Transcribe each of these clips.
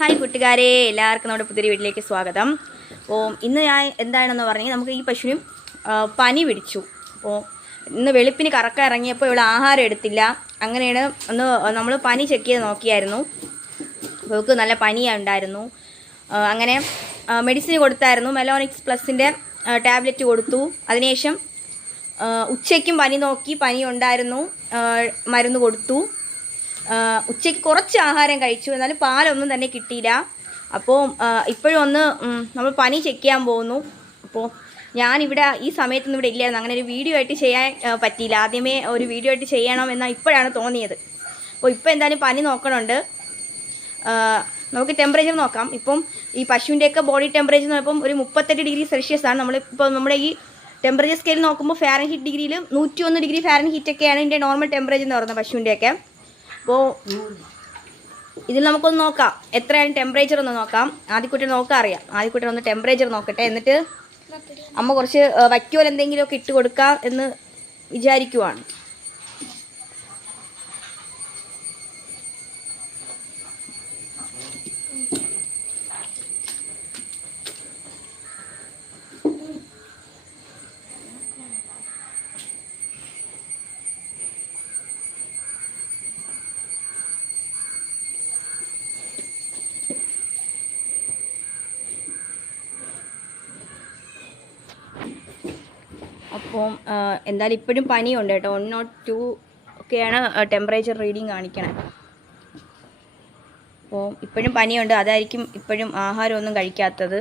Hi കൂട്ടുകാരെ, എല്ലാവർക്കും നമ്മുടെ പുതിയൊരു വീട്ടിലേക്ക് സ്വാഗതം. അപ്പോൾ ഇന്ന് ഞാൻ എന്താണെന്ന് പറഞ്ഞാൽ നമുക്ക് ഈ പശുവിനും പനി പിടിച്ചു. അപ്പോൾ ഇന്ന് വെളുപ്പിന് കറക്കം ഇറങ്ങിയപ്പോൾ ഇവിടെ ആഹാരം എടുത്തില്ല. അങ്ങനെയാണ് ഒന്ന് നമ്മൾ പനി ചെക്ക് ചെയ്ത് നോക്കിയായിരുന്നു. അപ്പോൾ നമുക്ക് നല്ല പനിയാണ് ഉണ്ടായിരുന്നു. അങ്ങനെ മെഡിസിൻ കൊടുത്തായിരുന്നു. മെലോനിക്സ് പ്ലസിൻ്റെ ടാബ്ലറ്റ് കൊടുത്തു. അതിനുശേഷം ഉച്ചയ്ക്കും പനി നോക്കി, പനി ഉണ്ടായിരുന്നു, മരുന്ന് കൊടുത്തു. ഉച്ചയ്ക്ക് കുറച്ച് ആഹാരം കഴിച്ചു, എന്നാലും പാലൊന്നും തന്നെ കിട്ടിയില്ല. അപ്പോൾ ഇപ്പോഴും ഒന്ന് നമ്മൾ പനി ചെക്ക് ചെയ്യാൻ പോകുന്നു. അപ്പോൾ ഞാനിവിടെ ഈ സമയത്തൊന്നും ഇവിടെ ഇല്ലായിരുന്നു. അങ്ങനെ ഒരു വീഡിയോ ആയിട്ട് ചെയ്യാൻ പറ്റിയില്ല. ആദ്യമേ ഒരു വീഡിയോ ആയിട്ട് ചെയ്യണം എന്നാൽ ഇപ്പോഴാണ് തോന്നിയത്. അപ്പോൾ ഇപ്പോൾ എന്തായാലും പനി നോക്കണുണ്ട്. നമുക്ക് ടെമ്പറേച്ചർ നോക്കാം. ഇപ്പം ഈ പശുവിൻ്റെയൊക്കെ ബോഡി ടെമ്പറേച്ചർ നോക്കുമ്പം ഒരു 38 ഡിഗ്രി സെൽഷ്യസ് ആണ്. നമ്മളിപ്പോൾ നമ്മുടെ ഈ ടെമ്പറേച്ചർ സ്കെയിൽ നോക്കുമ്പോൾ ഫാരൻഹീറ്റ് ഡിഗ്രിയിൽ 101 ഡിഗ്രി ഫാരൻഹീറ്റൊക്കെയാണ് ഇതിൻ്റെ നോർമൽ ടെമ്പറേച്ചർ എന്ന് പറയുന്നത് പശുവിൻ്റെയൊക്കെ. അപ്പോൾ ഇതിൽ നമുക്കൊന്ന് നോക്കാം, എത്രയാണ് ടെമ്പറേച്ചർ ഒന്ന് നോക്കാം. ആദ്യക്കുട്ടി നോക്കാൻ അറിയാം. ആദ്യക്കുട്ടി ഒന്ന് ടെമ്പറേച്ചർ നോക്കട്ടെ, എന്നിട്ട് അമ്മ കുറച്ച് വൈക്കോൽ എന്തെങ്കിലുമൊക്കെ ഇട്ട് കൊടുക്കാം എന്ന് വിചാരിക്കുവാണ്. അപ്പോൾ എന്തായാലും ഇപ്പോഴും പനിയുണ്ട് കേട്ടോ. 102 ഒക്കെയാണ് ടെമ്പറേച്ചർ റീഡിങ് കാണിക്കണേ. അപ്പോൾ ഇപ്പോഴും പനിയുണ്ട്, അതായിരിക്കും ഇപ്പോഴും ആഹാരമൊന്നും കഴിക്കാത്തത്.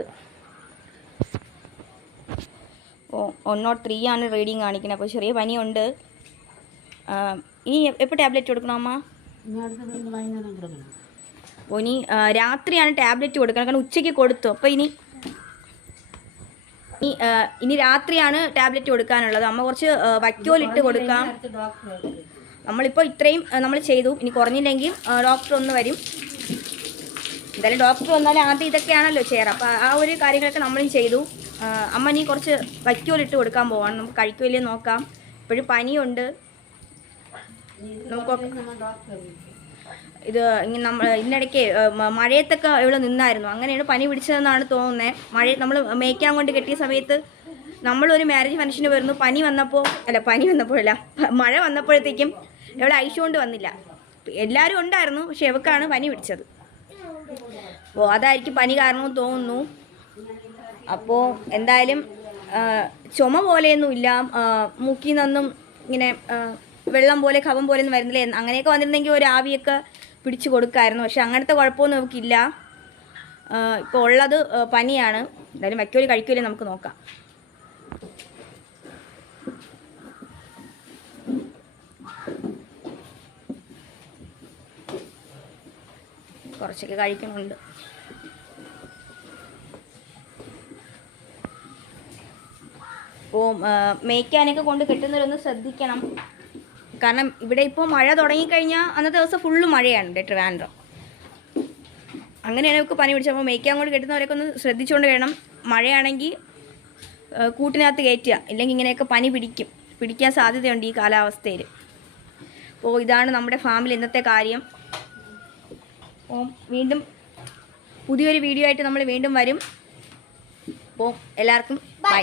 അപ്പോൾ 103 ആണ് റീഡിങ് കാണിക്കണത്. അപ്പോൾ ചെറിയ പനിയുണ്ട്. ഇനി എപ്പോൾ ടാബ്ലറ്റ് കൊടുക്കണം അമ്മ? അപ്പോൾ ഇനി രാത്രിയാണ് ടാബ്ലറ്റ് കൊടുക്കണം, കാരണം ഉച്ചയ്ക്ക് കൊടുത്തു. അപ്പോൾ ഇനി രാത്രിയാണ് ടാബ്ലറ്റ് കൊടുക്കാനുള്ളത്. അമ്മ കുറച്ച് വൈക്കോലിട്ട് കൊടുക്കാം. നമ്മളിപ്പോൾ ഇത്രയും നമ്മൾ ചെയ്തു. ഇനി കുറഞ്ഞില്ലെങ്കിൽ ഡോക്ടർ ഒന്ന് വരും. എന്തായാലും ഡോക്ടർ വന്നാലും ആദ്യം ഇതൊക്കെയാണല്ലോ ചെയ്യാറ്. അപ്പോൾ ആ ഒരു കാര്യങ്ങളൊക്കെ നമ്മളും ചെയ്തു. അമ്മ ഇനി കുറച്ച് വൈക്കോലിട്ട് കൊടുക്കാൻ പോവാണ്. നമുക്ക് കഴിക്കുമല്ലേ നോക്കാം. ഇപ്പോഴും പനിയുണ്ട്. ഇത് ഇങ്ങനെ ഇതിനിടയ്ക്ക് മഴയത്തൊക്കെ ഇവിടെ നിന്നായിരുന്നു. അങ്ങനെയാണ് പനി പിടിച്ചതെന്നാണ് തോന്നുന്നത്. നമ്മൾ മേയ്ക്കാൻ കൊണ്ട് കെട്ടിയ സമയത്ത് നമ്മളൊരു മാരേജ് ഫംഗ്ഷന് വരുന്നു. മഴ വന്നപ്പോഴത്തേക്കും ഇവിടെ ഐശുകൊണ്ട് വന്നില്ല. എല്ലാവരും ഉണ്ടായിരുന്നു, പക്ഷെ എവക്കാണ് പനി പിടിച്ചത്. അപ്പോൾ അതായിരിക്കും പനി കാരണമെന്ന് തോന്നുന്നു. അപ്പോൾ എന്തായാലും ചുമ പോലെയൊന്നുമില്ല. മൂക്കിൽ നിന്നൊന്നും ഇങ്ങനെ വെള്ളം പോലെ കഫം പോലെ ഒന്നും വരുന്നില്ല. അങ്ങനെയൊക്കെ വന്നിരുന്നെങ്കിൽ ഒരു ആവിയൊക്കെ പിടിച്ചു കൊടുക്കാമായിരുന്നു. പക്ഷെ അങ്ങനത്തെ കുഴപ്പമൊന്നും നമുക്കില്ല. ഇപ്പോൾ ഉള്ളത് പനിയാണ്. എന്തായാലും വയ്ക്കോല് കഴിക്കുമല്ലേ നമുക്ക് നോക്കാം. കുറച്ചൊക്കെ കഴിക്കുന്നുണ്ട്. അപ്പോൾ മേയ്ക്കാനൊക്കെ കൊണ്ട് കെട്ടുന്നവരൊന്ന് ശ്രദ്ധിക്കണം. കാരണം ഇവിടെ ഇപ്പോൾ മഴ തുടങ്ങിക്കഴിഞ്ഞാൽ അന്നത്തെ ദിവസം ഫുള്ള് മഴയാണ് ട്രിവാൻഡ്രം. അങ്ങനെയാണ് നമുക്ക് പനി പിടിച്ചപ്പോൾ മേയ്ക്കാൻ കൊണ്ട് കെട്ടുന്നവരൊക്കെ ഒന്ന് ശ്രദ്ധിച്ചുകൊണ്ട് വേണം. മഴയാണെങ്കിൽ കൂട്ടിനകത്ത് കയറ്റുക, ഇല്ലെങ്കിൽ ഇങ്ങനെയൊക്കെ പനി പിടിക്കാൻ സാധ്യതയുണ്ട് ഈ കാലാവസ്ഥയിൽ. അപ്പോൾ ഇതാണ് നമ്മുടെ ഫാമിൽ ഇന്നത്തെ കാര്യം. അപ്പോൾ വീണ്ടും പുതിയൊരു വീഡിയോ ആയിട്ട് നമ്മൾ വീണ്ടും വരും. അപ്പോൾ എല്ലാവർക്കും ബൈ.